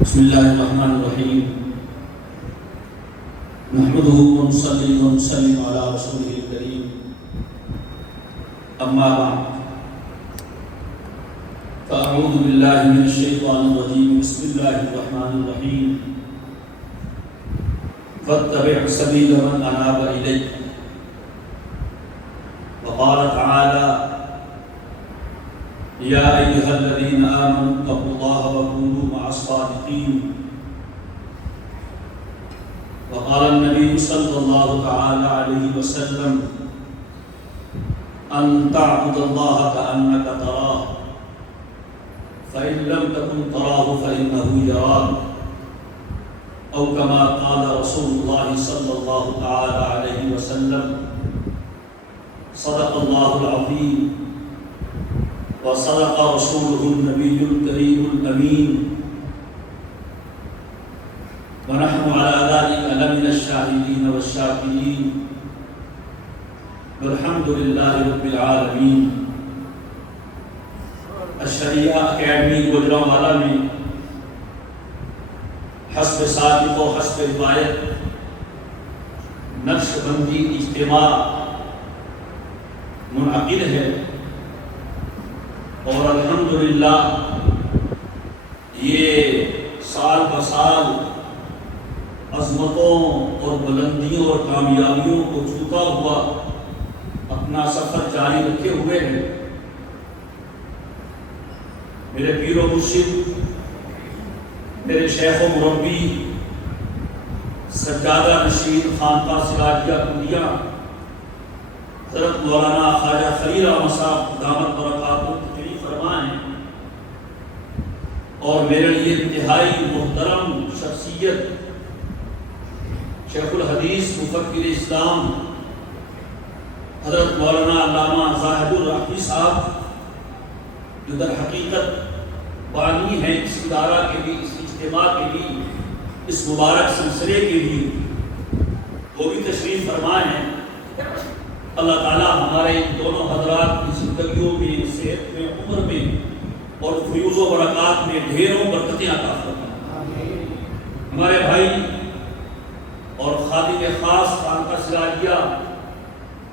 بسم اللہ الرحمن الرحیم نحمده ونصلي ونسلم على رسوله الكريم اما بعد فاعوذ باللہ من الشیطان الرجیم بسم اللہ الرحمن الرحیم فاتبع سبیل من اناب الی وقال تعالی یا ایھا الذین آمنوا اتقوا اللہ وکونوا مع الصادقین وقال النبي صلى الله تعالى عليه وسلم أن تعبد الله كأنك تراه فإن لم تكن تراه فإنه يراك أو كما قال رسول الله صلى الله تعالى عليه وسلم صدق الله العظيم وصدق رسوله النبي الكريم الأمين ونحن على ذلك لمن الشاهدين والشاكرين والحمد لله رب العالمين. الشریعہ اکیڈمی گوجرانوالا میں حسب سابق و حسب روایت نقش بندی اجتماع منعقد ہے اور الحمدللہ یہ سال بسال عظمتوں اور بلندیوں اور کامیابیوں کو چھوتا ہوا اپنا سفر جاری رکھے ہوئے ہیں. میرے پیر و مرشد، میرے شیخ و مربی، سجادہ نشین خانقاہ سراجیہ کلیہ حضرت مولانا خواجہ خلیل احمد صاحب دامت برکاتہ تشریف فرما ہیں، اور میرے لیے انتہائی محترم شخصیت شیخ الحدیث مفکر اسلام حضرت مولانا علامہ زاہد الرحمی صاحب، جو در حقیقت بانی ہیں اس ادارہ کے بھی، اس اجتماع کے بھی، اس مبارک سلسلے کے بھی، وہ بھی تشریف فرمائے ہیں. اللہ تعالیٰ ہمارے ان دونوں حضرات کی زندگیوں میں، صحت میں، عمر میں اور فیوز و برکات میں ڈھیروں برکتیں عطا فرمائیں. ہمارے بھائی اور خادم خاص خانقاہ سراجیہ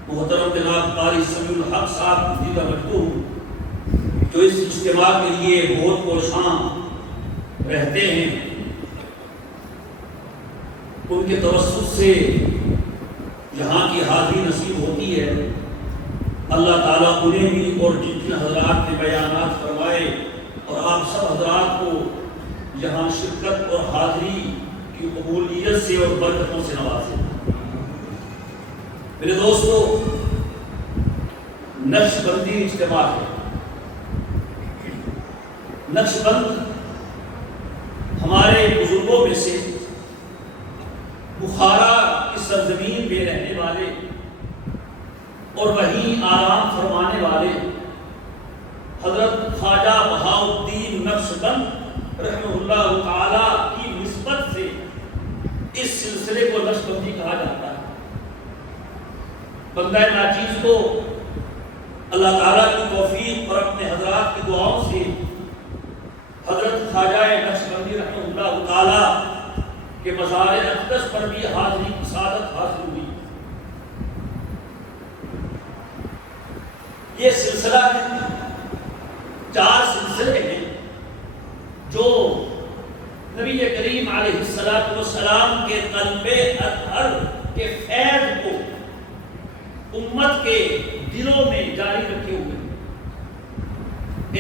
محترم جناب قاری سمیع الحق صاحب کی توجہ جو اس اجتماع کے لیے بہت کوشاں رہتے ہیں، ان کے توسط سے یہاں کی حاضری نصیب ہوتی ہے. اللہ تعالیٰ انہیں بھی اور جن جن حضرات نے بیانات فرمائے اور آپ سب حضرات کو یہاں شرکت اور حاضری کی قبولیت سے اور برکتوں سے نوازے. میرے دوستو، نقش بندی اجتماع ہے. نقش بند ہمارے بزرگوں میں سے بخارا کی سرزمین میں رہنے والے اور وہیں آرام فرمانے والے حضرت خواجہ بہاؤالدین نقش بند رحمہ اللہ تعالی کی نسبت سے اس سلسلے کو نقش بندی کہا جاتا ہے. بندہ ناچیز کو اللہ تعالیٰ کی توفیق اور اپنے حضرات کی دعاؤں سے حضرت خواجہ نقش بندی رحمہ اللہ تعالی کے مزار اقدس پر بھی حاضری کی سعادت حاصل ہوئی. یہ سلسلہ ہے، 4 سلسلے ہیں جو نبی کریم علیہ السلام کے قلب اطہر کے فیض کو امت کے دلوں میں جاری رکھے ہوئے.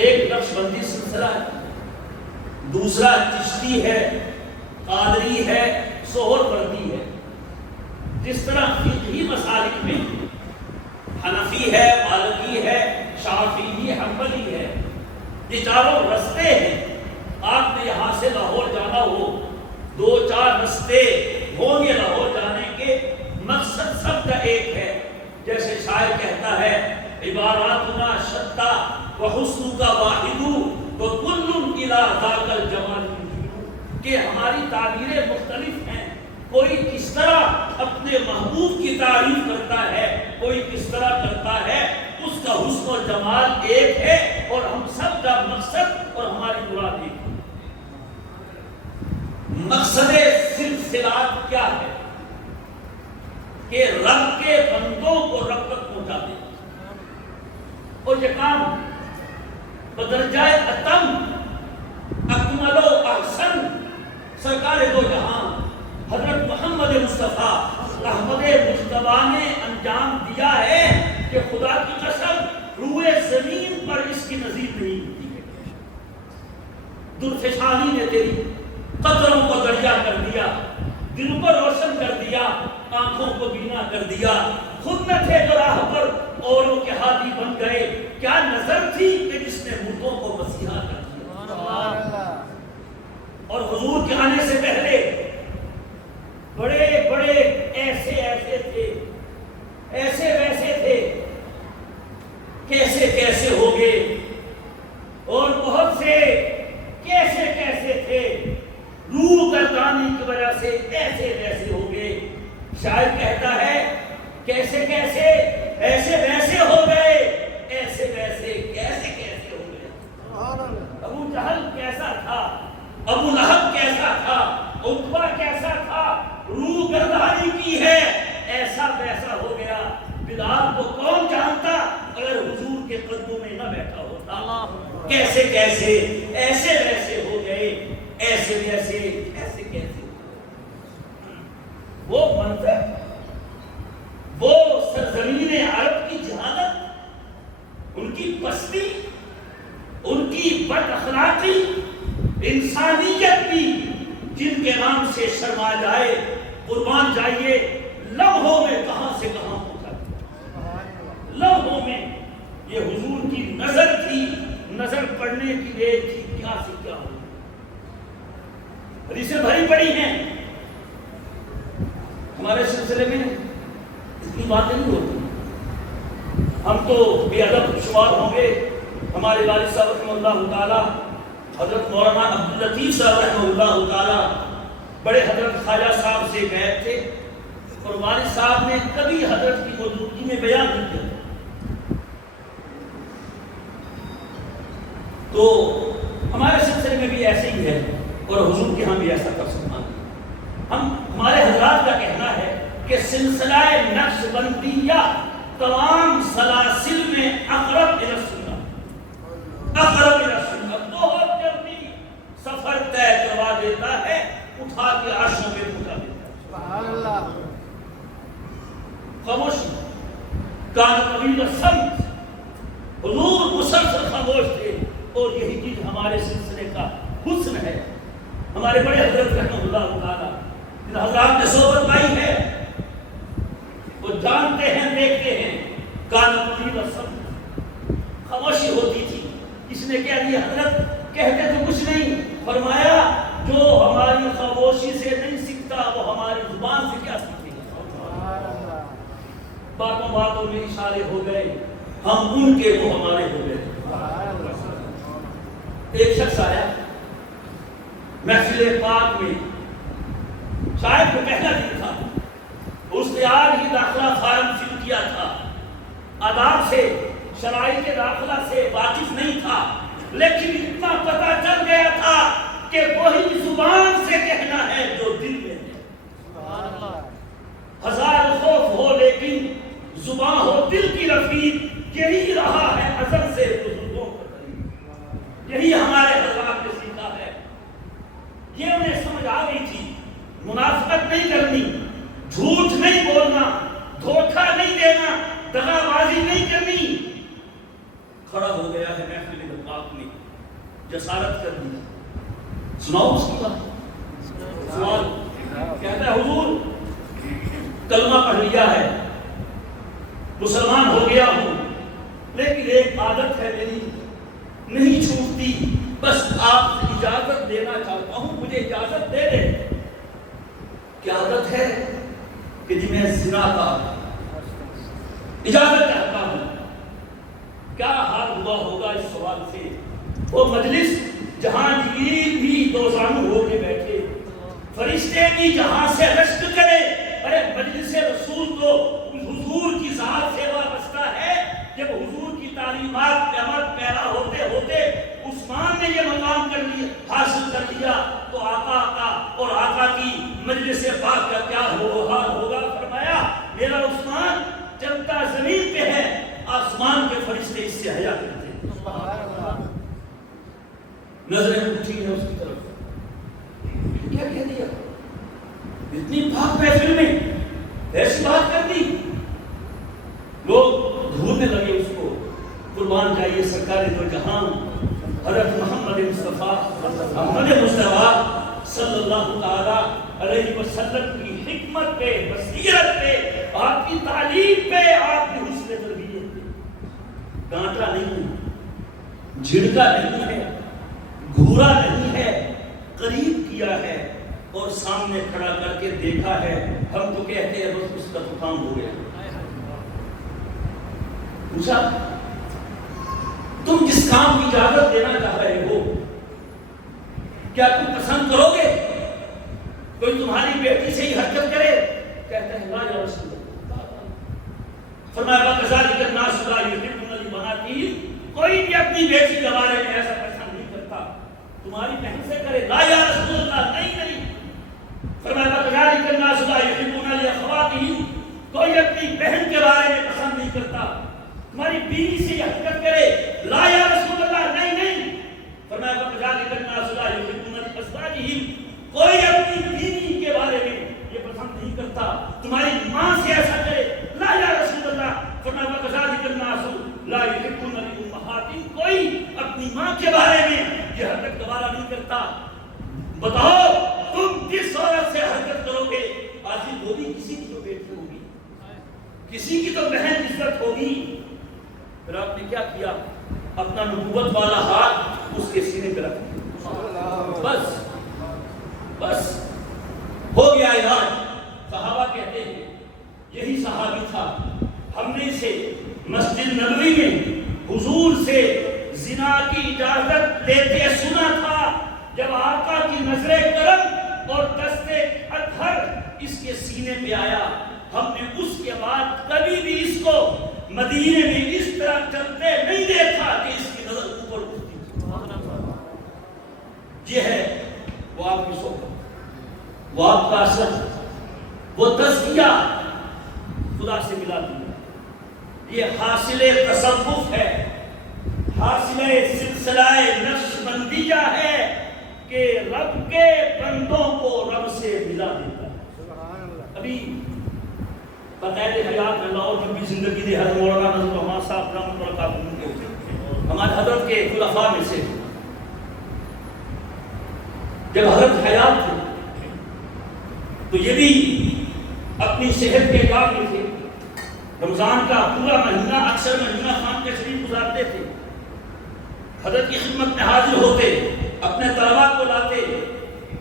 ایک نقش بندی سلسلہ ہے، دوسرا چشتی ہے، قادری ہے، سہروردی ہے. جس طرح فقہی مسالک میں حنفی ہے، مالکی ہے، شافعی، حنبلی ہے، یہ چاروں رستے ہیں. آپ نے یہاں سے لاہور جانا ہو، 2-4 رستے ہوں گے لاہور جانے کے، مقصد سب کا ایک ہے. جیسے شاعر کہتا ہے عباراتنا شتیٰ وحسنک واحد وکل الی ذاک الجمال، کہ ہماری تعبیریں مختلف ہیں. کوئی کس طرح اپنے محبوب کی تعریف کرتا ہے، کوئی کس طرح کرتا ہے. اس کا حسن و جمال ایک ہے اور ہم سب کا مقصد اور ہماری مراد ایک ہے. مقصد سلسلات کیا ہے کہ رب کے بندوں کو رب تک پہنچا دے، اور یہ کام بدرجہ اتم اکمل و احسن سرکار دو جہاں حضرت محمد مصطفیٰ احمد مجتبیٰ نے انجام دیا ہے کہ خدا کی قسم روئے زمین پر اس کی نظیر نہیں ہوتی ہے۔ درفشانی نے تیری قطروں کو دریا کر دیا، دل کو روشن کر دیا، آنکھوں کو بینا کر دیا، خود نہ تھے جو راہ پر اوروں کے ہادی بن گئے، کیا نظر تھی کہ جس نے مردوں کو مسیحا کر دیا۔ اور حضور کے آنے سے پہلے بڑے بڑے ایسے تھے، ایسے ویسے تھے، کیسے کیسے ہو گئے، اور بہت سے کیسے تھے، روح گردانی کی وجہ سے ایسے ویسے ہو گئے۔ شاعر کہتا ہے کیسے ایسے ویسے ہو گئے، ایسے ویسے کیسے ہو گئے۔ ابو جہل کیسا تھا، ابو لہب کیسا تھا، عتبہ کیسا تھا، روح گردانی کی ہے، ایسا ویسا ہو گیا۔ بلال کو کون جانتا اگر حضور کے قدموں میں نہ بیٹھا ہوتا۔ کیسے ایسے ویسے ہو گئے، ایسے ویسے کیسے وہ منظر، وہ سرزمین عرب کی جہالت، ان کی پستی، ان کی بد اخلاقی، انسانیت بھی جن کے نام سے شرما جائے قربان جائیے، لمحوں میں کہاں سے کہاں پہنچا، لمحوں میں۔ یہ حضور کی نظر تھی، نظر پڑنے کی دیر تھی، کیا سے کیا ہو۔ حدیثیں بھری پڑی ہیں، ہمارے سلسلے میں اتنی باتیں نہیں ہوتی، ہم تو بے ادب شمار ہوں گے۔ ہمارے والد صاحب رحمہ اللہ تعالی حضرت مولانا عبداللطیف صاحب رحمہ اللہ تعالی بڑے حضرت خواجہ صاحب سے بیعت تھے، اور والد صاحب نے کبھی حضرت کی موجودگی میں بیان نہیں کیا، تو ہمارے سلسلے میں بھی ایسے ہی ہے، اور حضور کے ہاں بھی ایسا کر سکتا ہے۔ ہمارے حضرات کا کہنا ہے کہ سلسلہ نقش بندیہ تمام سلاسل میں اقرب الی السنت، اقرب الی السنت، بہت جلدی سفر طے کروا دیتا ہے، اٹھا کے عرشوں پہ پہنچا دیتا ہے۔ سبحان اللہ۔ خاموشی، کان طویل الصمت، حضور مسلسل خاموش تھے، اور یہی چیز ہمارے سلسلے کا حسن ہے۔ ہمارے بڑے حضرت رحمہ اللہ تعالی جن حضرات نے صحبت پائی ہے، وہ جانتے ہیں، دیکھتے ہیں، کان طویل الصمت، خاموشی ہوتی تھی۔ اس نے کہہ دیا حضرت کہتے تو کچھ نہیں، فرمایا جو ہماری خاموشی سے نہیں سیکھتا وہ ہماری زبان سے کیا سیکھے گا۔ باتوں میں اشارے ہو گئے، ہم ان کے وہ ہمارے ہو گئے۔ ایک شخص آیا محفل پاک میں، شاید وہ پہلا دن تھا، اس نے آج ہی داخلہ فارم فل کیا تھا، آداب سے شرائط داخلہ سے واقف نہیں تھا، لیکن اتنا پتہ چل گیا تھا کہ وہی زبان سے کہنا ہے جو دل میں ہے۔ ہزار خوف ہو لیکن زبان ہو دل کی رفیق، یہی رہا ہے ازل سے بزرگوں کا طریق، یہی ہمارے حضرات نے سیکھا ہے۔ یہ انہیں سمجھ آ گئی تھی، منافقت نہیں کرنی، جھوٹ نہیں بولنا، دھوکہ نہیں دینا، دغا بازی نہیں کرنی۔ کھڑا ہو گیا ہے محفل پاک میں، جسارت کر دی، سناؤ اس کی بات۔ سوال کہتا ہے حضور کلمہ پڑھ لیا ہے، مسلمان ہو گیا ہوں، لیکن ایک عادت ہے میری نہیں چھوٹتی، بس آپ اجازت دینا چاہتا ہوں، مجھے اجازت دے دیں۔ کیا عادت ہے کہ جی میں زنا کا اجازت چاہتا ہوں۔ کیا حال ہوا ہوگا اس سوال سے؟ وہ مجلس جہاں جبریل بھی دوزانو ہو کے بیٹھے، فرشتے بھی جہاں سے رشک کرے، ارے مجلس رسول تو حضور کی ذات سے وابستہ ہے۔ جب حضور کی تعلیمات پہ عمل پیرا ہوتے ہوتے عثمان نے یہ مقام حاصل کر لیا، تو آقا کا اور نظریں اٹھی ہیں اس کی طرف. کیا کہہ دیا؟ اتنی پاک محفل میں ایسی بات کر دی. لوگ ڈھونڈنے لگے اس کو. قربان جائیے سرکار دو جہان حضرت محمد مصطفیٰ صلی اللہ تعالی علیہ وسلم کی حکمت پہ، بصیرت پہ، آپ کی تعلیم پہ، آپ کی حسن تربیت پہ. ڈانٹا نہیں ہے، جھڑکا نہیں ہے، گھورا نہیں ہے، قریب کیا ہے اور سامنے کھڑا کر کے دیکھا ہے. ہم تو کہتے ہیں بس اس کا تو کام ہو گیا. پوچھا تم جس کام کی اجازت دینا چاہ رہے ہو کیا تم پسند کرو گے کوئی تمہاری بیٹی سے ہی حرکت کرے؟ کہتے ہیں لا یا رسول اللہ. فرمایا وَكَذَلِكَ النَّاسُ لَا يُحِبُّونَ الْبَنَاتِ. کوئی بھی اپنی بیٹی کے بارے میں ایسا پسند نہیں کرتا تمہاری بہن سے کرے. لا یا رسول اللہ، نہیں. فرمایا وَكَذَلِكَ النَّاسُ لَا يُحِبُّونَ لِأَخَوَاتِهِمْ. کوئی اپنی بہن کے بارے میں پسند نہیں کرتا تمہاری بیوی سے یہ حرکت کرے. لا یا رسول اللہ، نہیں. فرمایا وَكَذَلِكَ النَّاسُ لَا يُحِبُّونَ لِأَزْوَاجِهِمْ. کوئی اپنی بیوی کے بارے میں یہ پسند نہیں کرتا تمہاری ماں سے ایسا کرے. لا یا رسول اللہ. فرمایا وَكَذَلِكَ النَّاسُ لَا يُحِبُّونَ لِأُمَّهَاتِهِمْ. کوئی اپنی ماں کے بارے میں یہ حرکت گوارا نہیں کرتا. بتاؤ تم کس عورت سے حرکت کرو گے؟ آخر وہ بھی کسی کی تو بیٹی ہوگی، کسی کی تو بہن عزت ہوگی. پھر آپ نے کیا کیا؟ اپنا نبوت والا ہاتھ اس کے سینے پہ رکھ دیا. بس ہو گیا علاج. صحابہ کہتے ہیں یہی صحابی تھا، ہم نے اسے مسجد نبوی میں حضور سے زنا کی اجازت لیتے سنا تھا. جب آقا کی نظر کرم اور دست اطہر اس کے سینے پہ آیا، ہم نے اس کے بعد کبھی بھی اس کو مدینے میں اس طرح چلتے نہیں دیکھا کہ اس کی نظر اوپر اٹھتی. یہ ہے وہ آپ کی صحبت، وہ آپ کا اثر، وہ تزکیہ خدا سے ملا دیا. یہ حاصل تصوف ہے، حاصل سلسلہ نقش بندیہ ہے کہ رب کے بندوں کو رب سے ملا دیتا ہے. ابھی بقید حیات اللہ اور جب بھی زندگی دے حضرت مولانا نذر الرحمن صاحب رحمۃ اللہ علیہ ہمارے حضرت کے خلفاء میں سے جب حضرت حیات تھے تو یہ بھی اپنی صحت کے اعتبار میں تھے. رمضان کا پورا مہینہ اکثر مہینہ خان کے شریف گزارتے تھے. حضرت کی خدمت میں حاضر ہوتے، اپنے طلباء کو لاتے.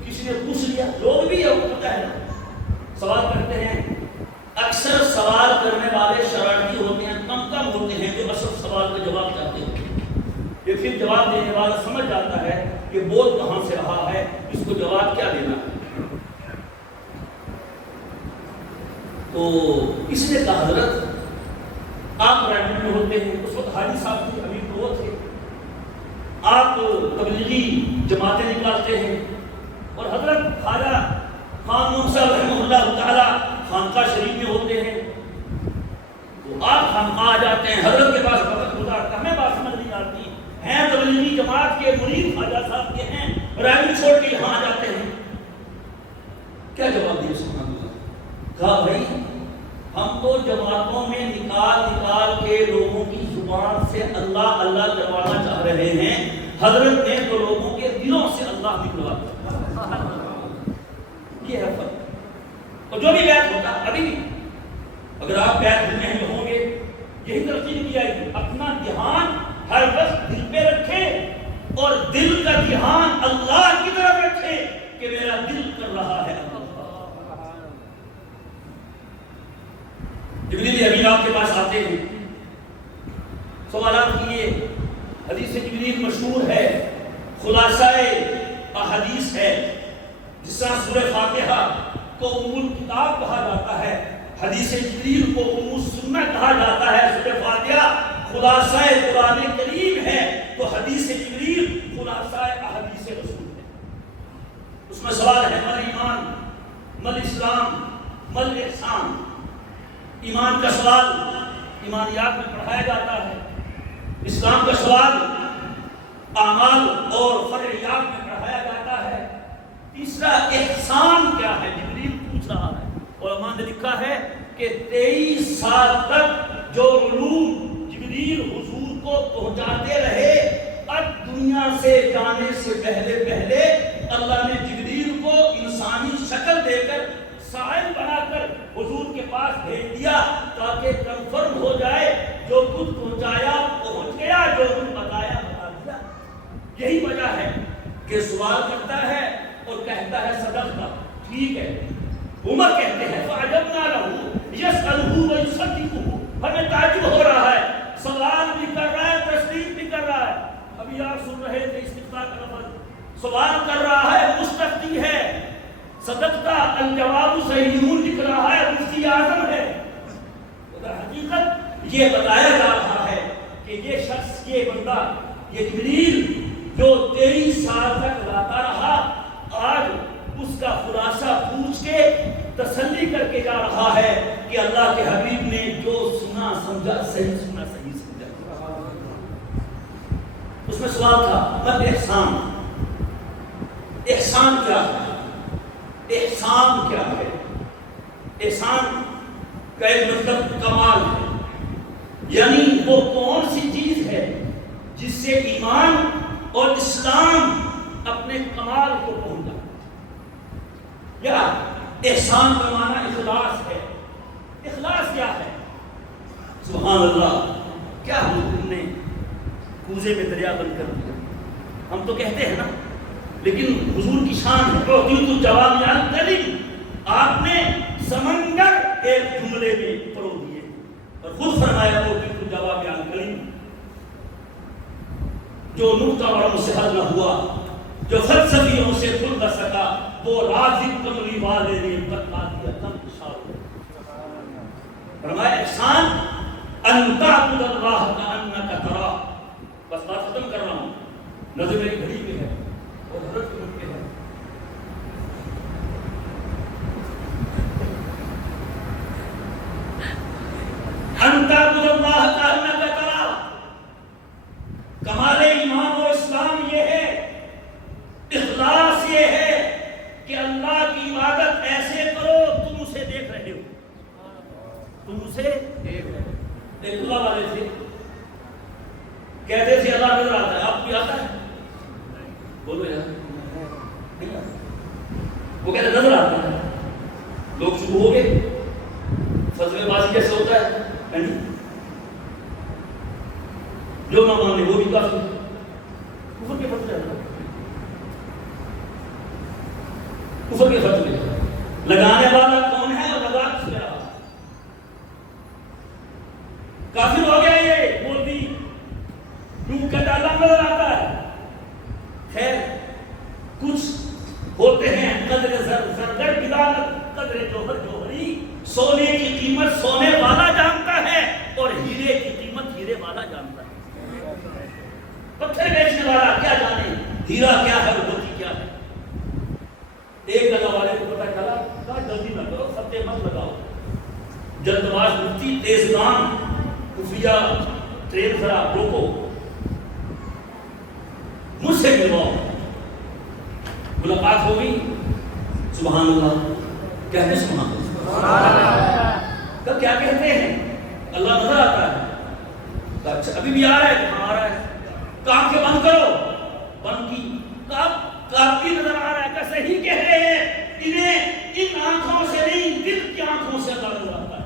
کسی نے پوچھ لیا، لوگ بھی ہوتا ہے سوال کرتے ہیں. اکثر سوال کرنے والے شرارتی ہوتے ہیں، کم ہوتے ہیں جو اصل سوال کا جواب چاہتے ہیں. یہ پھر جواب دینے والا سمجھ جاتا ہے کہ بول کہاں سے رہا ہے، اس کو جواب کیا دینا ہے. تو اس نے کہا حضرت آپ رائبریری میں ہوتے ہیں، اس وقت حاجی صاحب تھے، ابھی تو وہ تھے، آپ تبلیغی جماعتیں نکالتے ہیں اور حضرت خواجہ خان صاحب رحمہ اللہ تعالی خانقاہ شریف میں ہوتے ہیں. تو آپ خانقاہ آ جاتے ہیں، حضرت کے پاس وقت گزارتا، ہمیں بات سمجھ نہیں آتی ہیں، تبلیغی جماعت کے مرید خواجہ صاحب کے ہیں، رائبریری چھوڑ کے یہاں آ جاتے ہیں. کیا جواب دیا سبحان اللہ؟ کہا بھائی ہم تو جماعتوں میں نکال کے لوگوں کی زبان سے اللہ اللہ کروانا چاہ رہے ہیں، حضرت نے تو لوگوں کے دلوں سے اللہ نکلوا دیا. یہ ہے فرق. اور جو بھی بیعت ہوتا ابھی بھی اگر آپ بیعت ہونے میں ہوں گے یہی ترتیب کی جائے گی. اپنا دھیان ہر وقت دل پہ رکھے اور دل کا دھیان اللہ کی طرف رکھے کہ میرا دل کر رہا ہے. جبریل امین آپ کے پاس آتے ہیں، سوالات کیے. حدیث جبریل مشہور ہے، خلاصہ احادیث ہے. جس طرح سورہ فاتحہ کو ام الکتاب کہا جاتا ہے، حدیث جبریل کو ام السنہ کہا جاتا ہے. سورہ فاتحہ خلاصہ قرآن کریم ہے تو حدیث جبریل خلاصہ احادیث رسول ہے. اس میں سوال ہے مل ایمان، مل اسلام، مل احسان. ایمان کا سوال ایمانیات میں پڑھایا جاتا ہے، اسلام کا سوال اعمال اور فرعیات میں تیسرا احسان کیا ہے؟ جبریل پوچھ رہا ہے. علماء نے لکھا ہے کہ 23 سال تک جو علوم جبریل حضور کو پہنچاتے رہے، اب دنیا سے جانے سے پہلے اللہ نے جبریل کو انسانی شکل دے کر سائل بنا کر حضور کے پاس بھیج دیا تاکہ کنفرم ہو جائے جو کچھ پہنچایا پہنچ گیا، جو کچھ بتایا بتا دیا. یہی وجہ ہے کہ سوال کرتا ہے اور کہتا ہے صدقت، ٹھیک ہے. عمر کہتے ہیں فعجبنا لہ یسألہ ویصدقہ، ہمیں تعجب ہو رہا ہے، سوال بھی کر رہا ہے تصدیق بھی کر رہا ہے. ابھی آپ سن رہے تھے استفتاء کا لفظ، سوال کر رہا ہے مستفتی ہے، صدقتا الجواب صحیح لکھ رہا ہے، مفتی اعظم ہے. حقیقت یہ بتایا جا رہا ہے کہ یہ شخص، یہ بندہ، یہ جبریل جو 23 سال تک لاتا رہا، آج اس کا خلاصہ پوچھ کے تسلی کر کے جا رہا ہے کہ اللہ کے حبیب نے جو سنا سمجھا صحیح سنا صحیح سمجھا. اس میں سوال تھا مت احسان، احسان کیا ہے؟ احسان کیا ہے؟ احسان کا ایک مطلب کمال ہے، یعنی وہ کون سی چیز ہے جس سے ایمان اور اسلام اپنے کمال کو پہنچا. یا احسان کا معنی اخلاص ہے. اخلاص کیا ہے؟ سبحان اللہ، کیا حضور نے کوزے میں دریا بند کر دیا؟ ہم تو کہتے ہیں نا، لیکن حضور کی شان ہے اعطیت الجوامع الکلم، آپ نے سمندر ایک جملے میں پرو دیے اور خود فرمایا اعطیت الجوامع الکلم. جو نقطہ والوں سے حل نہ ہوا، جو فلسفیوں سے کھل نہ سکا، وہ راضی کملی والے نے بتلا دیا تم اشاروں. فرمایا احسان ان تعبد اللہ کانک تراہ. بس بات ختم کر رہا ہوں، نظر میری گھڑی پہ ہے اور حضرت کے منہ پہ ہے. ان تعبد اللہ کانک تراہ. کمال ایمان و اسلام یہ ہے، اخلاص یہ ہے کہ اللہ کی عبادت ایسے کرو تم اسے دیکھ رہے ہو، تم اسے دیکھ رہے ہو. ایک اللہ والے تھے، کہتے تھے اللہ نظر آتا ہے. آپ کو آتا ہے؟ بولو یار، وہ کہتے نظر آتا ہے. لوگ شروع ہو گئے، فتوے بازی کیسے ہوتا ہے، جو نہ مانے وہ بھی کافر. کفر کے فتوے کفر کے فتوے لگانے والا کون ہے اور لگا کس نے رہا؟ کافر ہو گیا یہ مولوی، کیوں کہ اللہ نظر آتا ہے. خیر کچھ ہوتے ہیں قدر زرگر بلالت قدر جوہر جوہری. سونے کی قیمت سونے والا جانتا ہے اور ہیرے کی قیمت ہیرے والا جانتا ہے. پتھر بیچنے والا کیا جانے ہیرا کیا ہے اور موتی کیا ہے. ایک جگہ والے کو پتہ چلا، کہا جلدی نہ کرو، فتح مت لگاؤ. جلد باز مفتی تیز کام خفیہ ٹرین ذرا روکو، مجھ سے ملواؤ. ملاقات ہو گئی. سبحان اللہ کہتے سبحان اللہ. تب کیا کہتے ہیں؟ اللہ نظر آتا ہے. اچھا ابھی بھی آ رہا ہے؟ کہاں آ رہا ہے؟ آنکھیں بند کرو. بند کی. کب بھی نظر آ رہا ہے؟ کہ صحیح کہہ رہے ہیں، انہیں ان آنکھوں سے نہیں دل کی آنکھوں سے اللہ نظر آتا ہے.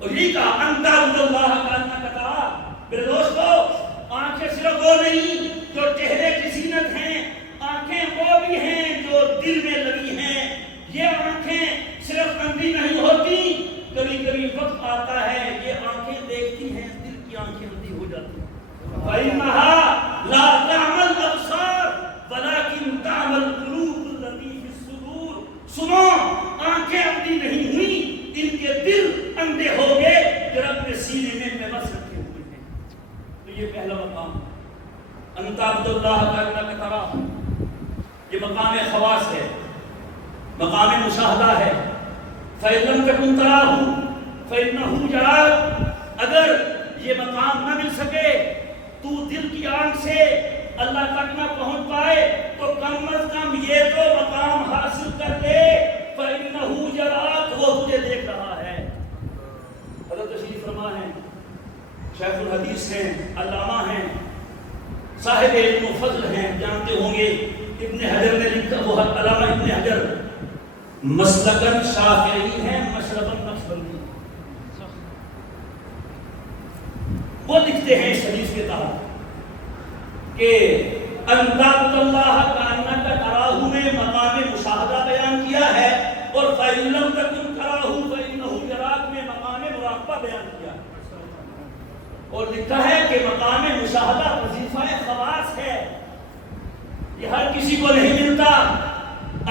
اور یہ کہا ان تعبد اللہ کانک تراہ. میرے دوستو، آنکھیں صرف وہ نہیں جو چہرے کی زینت ہیں، آنکھیں وہ بھی ہیں جو دل میں لگی ہیں. یہ آنکھیں صرف اندھی نہیں ہوتی، کبھی کبھی وقت آتا ہے یہ آنکھیں دیکھتی ہیں، دل کی آنکھیں اندھی ہو جاتی ہیں. فَإِنَّهَا لَا تَعْمَى الْأَبْصَارُ وَلَكِنْ تَعْمَى الْقُلُوبُ الَّتِي فِي الصُّدُورِ. سنو، آنکھیں اندھی نہیں ہوئی، ان کے دل اندھے ہو گئے جو رب نے سینے میں بس رکھے ہوئے ہیں. تو یہ پہلا مقام ان تعبد اللہ کانک تراہ. یہ مقام خواص ہے، مقام مشاہدہ ہے. فَإِن لَمْ تَكُنْ تَرَاهُ فَإِنَّهُ يَرَاكَ. اگر یہ مقام نہ مل سکے، تو دل کی آنکھ سے اللہ تک نہ پہنچ پائے، تو کم یہ تو مقام حاصل کر لے فَإِنَّهُ يَرَاكَ، وہ تجھے دیکھ رہا ہے۔ حضرت تشریف فرما ہیں، شیخ الحدیث ہیں، علامہ ہیں، صاحب علم و فضل ہیں، جانتے ہوں گے ابن حجر نے لکھا، وہ علامہ ابن حجر مسلکن شافعی ہیں، مشربن نقشبندی، وہ لکھتے ہیں اس حدیث کے تحت کہ انتَعْبُدَ اللَّهَ كَأَنَّكَ تَرَاهُ میں مقام مشاہدہ بیان کیا ہے، اور فَإِن لَّمْ تَكُن تَرَاهُ فَإِنَّهُ يَرَاكَ میں مقام مراقبہ بیان کیا ہے، اور لکھا ہے کہ مقام مشاہدہ وظیفہ خواص ہے، یہ ہر کسی کو نہیں ملتا۔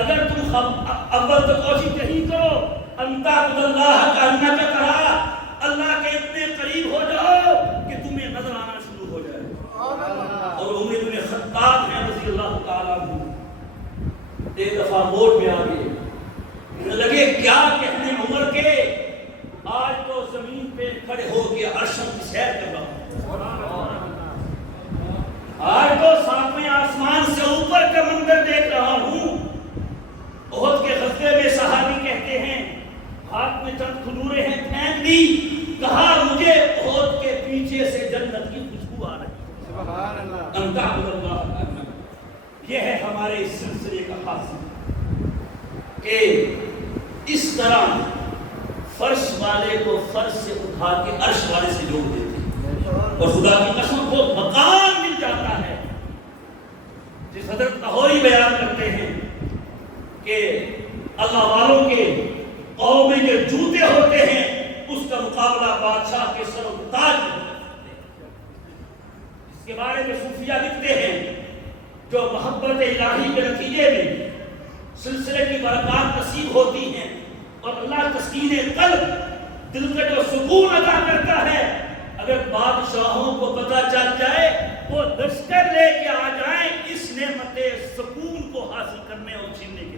اگر تم اول تو کوشش یہی کرو انتَعْبُدَ اللَّهَ كَأَنَّكَ تَرَاهُ، اللہ کے اتنے قریب ہو جاؤ کہ تمہیں نظر آنا شروع ہو جائے۔ اور عمر بن خطاب ہیں رضی اللہ تعالیٰ عنہ، ایک دفعہ موڑ پہ آ گئے، لگے کیا کہنے عمر کے، آج تو زمین پہ کھڑے ہو کے عرشوں کی سیر کر رہا ہوں، آج تو ساتویں آسمان سے اوپر کا منظر دیکھ رہا ہوں۔ احد کے غزوے میں صحابی کہتے ہیں ہاتھ میں چند کھجوریں ہیں، پھینک دی، کہا مجھے احد کے پیچھے سے جنت کی خوشبو آ رہی ہے۔ سبحان اللہ، انتَعْبُدَ اللَّهَ، یہ ہے ہمارے اس سلسلے کا خاص کہ اس طرح فرش والے کو فرش سے اٹھا کے عرش والے سے جوڑ دیتے ہیں، اور خدا کی قسم کو مقام مل جاتا ہے۔ جس حضرت لاہوری بیان کرتے ہیں کہ اللہ والوں کے قوم میں جو جوتے ہوتے ہیں اس کا مقابلہ بادشاہ کے سر و تاج میں، اس کے بارے میں صوفیہ لکھتے ہیں جو محبت الہی کے نتیجے میں سلسلے کی برکات نصیب ہوتی ہیں اور اللہ تسکین قلب، دل کا جو سکون عطا کرتا ہے، اگر بادشاہوں کو پتہ چل جائے وہ لشکر لے کے آ جائیں اس نعمت سکون کو حاصل کرنے اور چھیننے کے لیے۔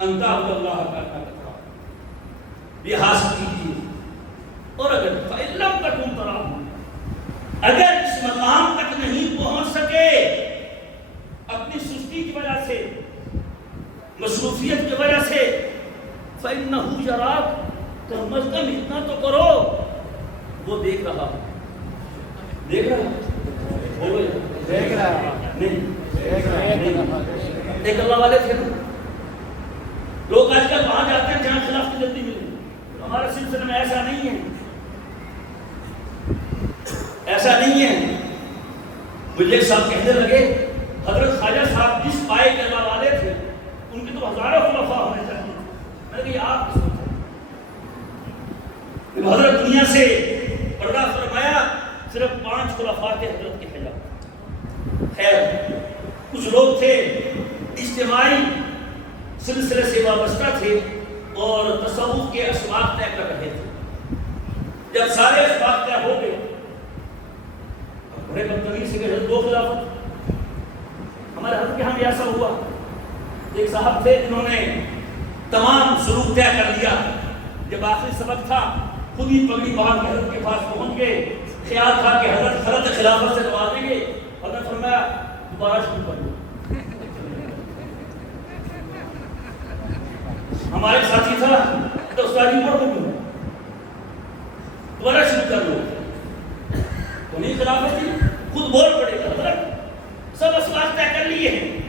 انتَعْبُدَ اللَّهَ كَأَنَّكَ تَرَاهُ، یہ حاصل کیجیے۔ اور اگر فَإِن لَّمْ تَكُن تَرَاهُ، اگر اس مقام تک نہیں پہنچ سکے اپنی سستی کی وجہ سے، مصروفیت کی وجہ سے، فَإِنَّهُ يَرَاكَ، کم از کم اتنا تو کرو وہ دیکھ رہا، دیکھ رہا، بولو دیکھ رہا نہیں، ایک اللہ والے تھے نا، لوگ آج کل وہاں جاتے ہیں جہاں خلاف کی جلدی ملے، ہمارے سلسلے میں ایسا نہیں ہے، ایسا نہیں ہے۔ مجھے ایک صاحب کہنے لگے حضرت خواجہ صاحب جس پائے کے اللہ والے تھے ان کے تو ہزاروں خلفاء ہونے چاہیے۔ میں نے کہا آپ کس کو تھے؟ حضرت دنیا سے پردہ فرمایا، صرف 5 خلفاء تھے حضرت کے خلاف۔ خیر، کچھ لوگ تھے اجتماعی سلسلے سے وابستہ تھے اور تصوف کے اسباق طے کر رہے تھے۔ جب سارے اسباق طے ہو گئے، بڑے بدتمیزی سے کہ 2 خلافت، ہمارے حضرت کے ہاں بھی ایسا ہوا، ایک صاحب تھے جنہوں نے تمام ضرور طے کر لیا، جب آخری سبق تھا خود ہی پگڑی باندھ کے حضرت کے پاس پہنچ گئے، خیال تھا کہ حضرت خلط خلافت سے نوازیں گے، حضرت فرمایا دوبارہ شروع کر دو۔ ہمارے ساتھی تھا تو استاد جی پڑھ دو، دوبارہ شروع کر دو، تو نہیں خلافت تھی، خود بول پڑے گا حضرت سب اسباق طے کر لیے ہیں،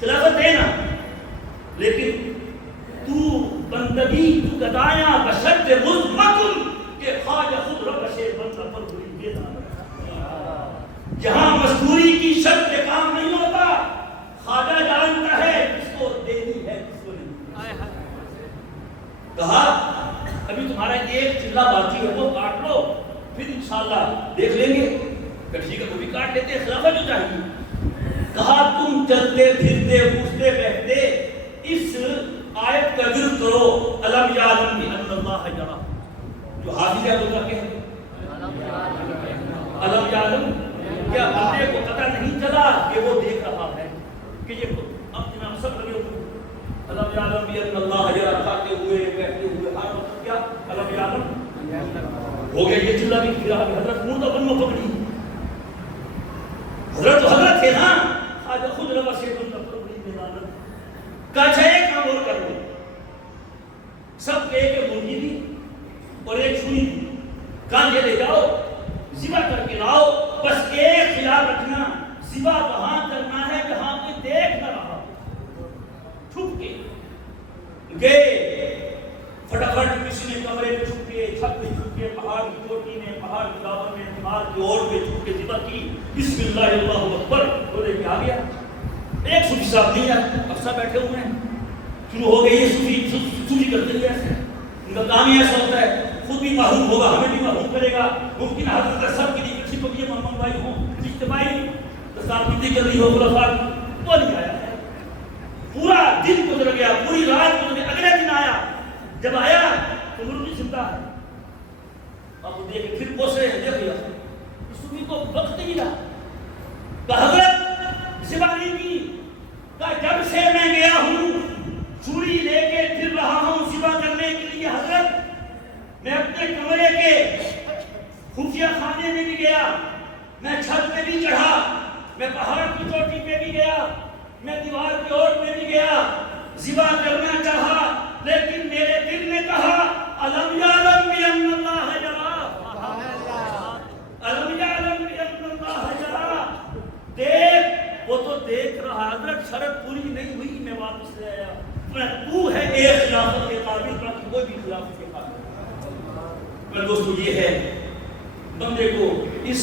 خلافت دینا، لیکن تو بندگی تو گدایا بشد مزمکن کہ خواجہ خود ربشے بندہ پر ہوئی بے دانا۔ جہاں مزدوری کی شرط پہ کام نہیں ہوتا، خواجہ جانتا ہے کس کو دینی ہے کس کو نہیں۔ کہا ابھی تمہارا ایک چلہ باقی ہے وہ کاٹ لو، پھر انشاءاللہ دیکھ لیں گے، کٹھی کا وہ بھی کاٹ لیتے ہیں، خلافت جو چاہیے۔ کہا تم چلتے پھرتے اٹھتے بیٹھتے اس آیت کا ذکر کرو، الم یعلم بان اللہ یرا، جو حافظ ہے وہ کیا ہے الم یعلم، کیا بندے کو پتہ نہیں چلا کہ وہ دیکھ رہا ہے، کہ یہ اب جناب سب لگے ہوئے الم یعلم بان اللہ یرا، کھاتے ہوئے بیٹھتے ہوئے ہر وقت کیا الم یعلم ہو گیا، یہ چلا بھی پھرا، حضرت مردہ بن میں پکڑی، حضرت تو حضرت تھے نا، آج خود روا سے تم کا بڑی مہمان کا چاہے کام اور کر لو. سب ایک مرغی دی اور ایک چھری دی, کانجے لے جاؤ ذبح کر کے لاؤ. بس ایک خیال رکھنا, ذبح وہاں کرنا ہے جہاں کوئی دیکھ نہ رہا, چھپ کے گئے فٹافٹ. کسی نے کمرے میں چھپ کے, چھت پہ چھپ کے, پہاڑ کی چوٹی میں, پہاڑ کی داور میں, دماغ کی اوٹ میں چھپ کے ذبح کی. بسم اللہ اللہ اکبر وہ لے کے آ گیا. ایک صوفی صاحب نہیں ہے, افسر بیٹھے ہوئے ہیں, شروع ہو گئی صوفی کرتے ہوئے. ایسے ان کا کام ہی ایسا ہوتا ہے, خود بھی محروم ہوگا, ہمیں بھی محروم کرے گا. ممکن حضرت سب کے لیے کسی کو بھی محمد بھائی ہوں اجتماعی دستاربندی کر رہی ہو, خلفاء وہ نہیں آیا ہے. پورا دن گزر گیا, پوری رات گزر گئی. اگلے دن آیا, جب آیا تو مرغی زندہ ہے. اب دیکھ پھر پوچھے دیکھ لیا, صوفی کو وقت نہیں ملا. حضرت ذبح نہیں کی. جب سے میں گیا ہوں چھری لے کے پھر رہا ہوں ذبح کرنے کے لیے حضرت, میں اپنے کمرے کے خفیہ خانے میں بھی گیا, میں چھت پہ بھی چڑھا, میں پہاڑ کی چوٹی پہ بھی گیا, میں دیوار کی اوٹ میں بھی گیا, ذبح کرنا چاہا, لیکن میرے دل نے کہا الم یعلم بان اللہ یرا, الم یعلم بان اللہ یرا. دیکھ وہ تو دیکھ رہا. حضرت شرط پوری نہیں ہوئی, میں واپس لے آیا. تو ہے ایک خلافت کے قابل, باقی کوئی بھی خلافت کے قابل. میں دوستو یہ ہے بندے کو اس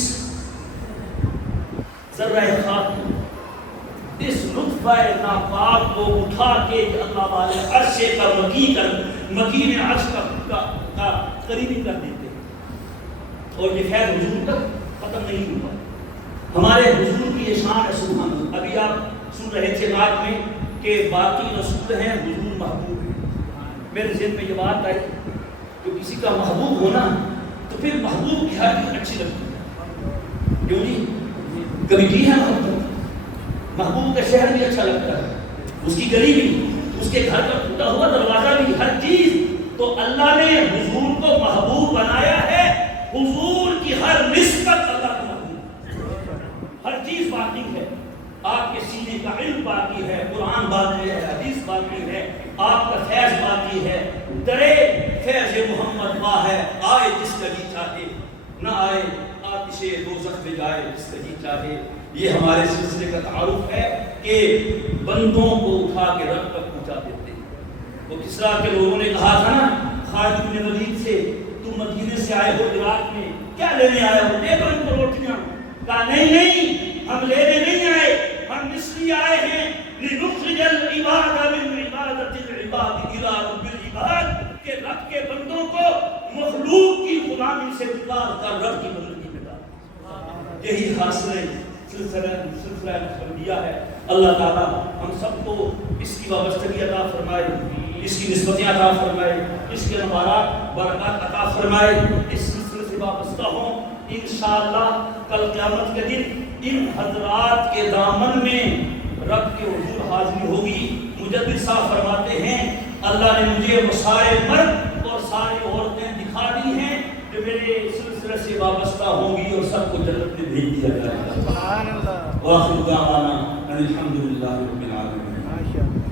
ذرہ خاک, اس نطفہ ناپاک کو اٹھا کے اللہ والے عرش پر مکین عرش کا قریبی کر دیتے, اور یہ خیر حضور تک ختم نہیں ہوا. ہمارے حضور کی یہ شان ہے سبحان اللہ. ابھی آپ سن رہے تھے بات میں کہ باقی رسول ہیں, حضور محبوب ہیں. میرے ذہن میں یہ بات آئی کہ کسی کا محبوب ہونا تو پھر محبوب کی ہر چیز اچھی لگتی ہے. کیوں نہیں, کبھی کی ہے محبوب کا شہر بھی اچھا لگتا ہے, اس کی گلی بھی, اس کے گھر کا ٹوٹا ہوا دروازہ بھی, ہر چیز. تو اللہ نے حضور کو محبوب بنایا ہے. حضور کی ہر نسبت اللہ کو محبوب, ہر چیز باقی ہے. آپ کے سینے کا علم باقی ہے, قرآن باقی ہے, حدیث باقی ہے, آپ کا فیض باقی ہے. درے فیض محمد واہ ہے, آئے جس کا جی چاہے, نہ آئے آتش دوزخ میں جائے جس کا جی چاہے. یہ ہمارے سلسلے کا تعارف ہے کہ بندوں کو اٹھا کے رب تک پہنچا دیتے ہیں. وہ کسرا کے لوگوں نے کہا تھا نا خالد بن ولید سے, تم مدینے سے آئے ہو عراق میں, کیا لینے آئے ہو, دے دو ان کو روٹیاں. کہا نہیں, ہم لینے نہیں آئے, ہم اس لیے آئے ہیں لنخرج العباد من عبادت العباد الى رب العباد, کہ رب کے بندوں کو مخلوق کی غلامی سے نکال کر رب کی بندگی میں ڈال. یہی حاصل سلسلہ نقشبندیہ ہے. اللہ تعالیٰ ہم سب کو اس کی وابستگی عطا فرمائے, اس کی نسبتیں عطا فرمائے, اس کے نوارات برکات عطا فرمائے. اس سلسلے سے وابستہ ہوں. انشاءاللہ کل قیامت کے دن ان حضرات کے دامن میں رب کے حضور حاضری ہوگی. مجدد صاحب فرماتے ہیں اللہ نے مجھے وہ سارے مرد اور ساری عورتیں دکھا دی ہیں جو میرے سلسلے سے وابستہ ہوں گی, اور سب کو جنت میں بھیج دیا جائے گا. سبحان اللہ. وآخر دعوانا ان الحمد للہ رب العالمین.